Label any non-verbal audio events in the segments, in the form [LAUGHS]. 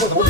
아이고.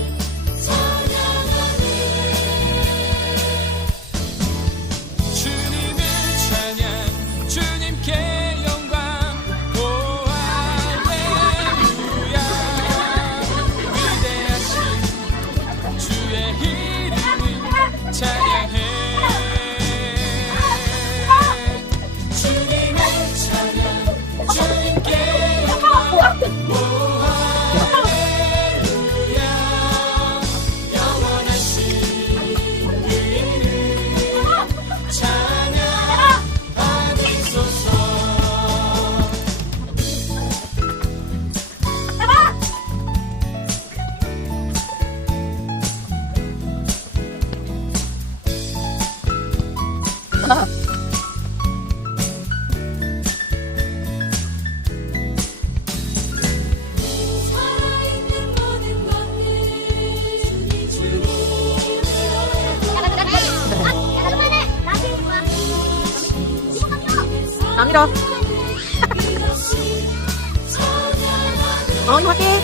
안 밀어. 어, 이거 할게.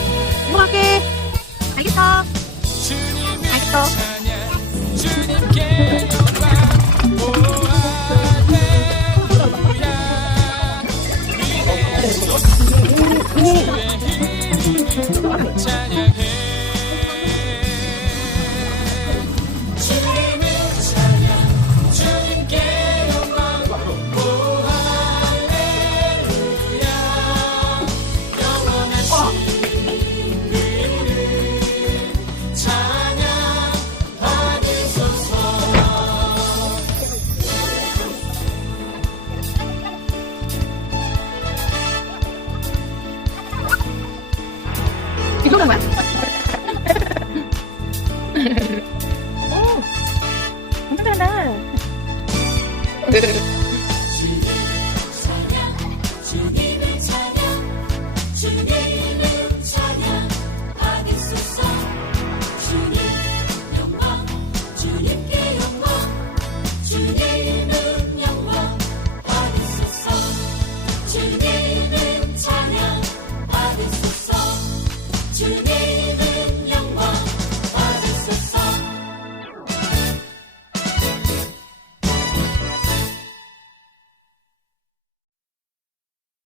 이거 뭐야? 오, 엄청 잘한다. [LAUGHS]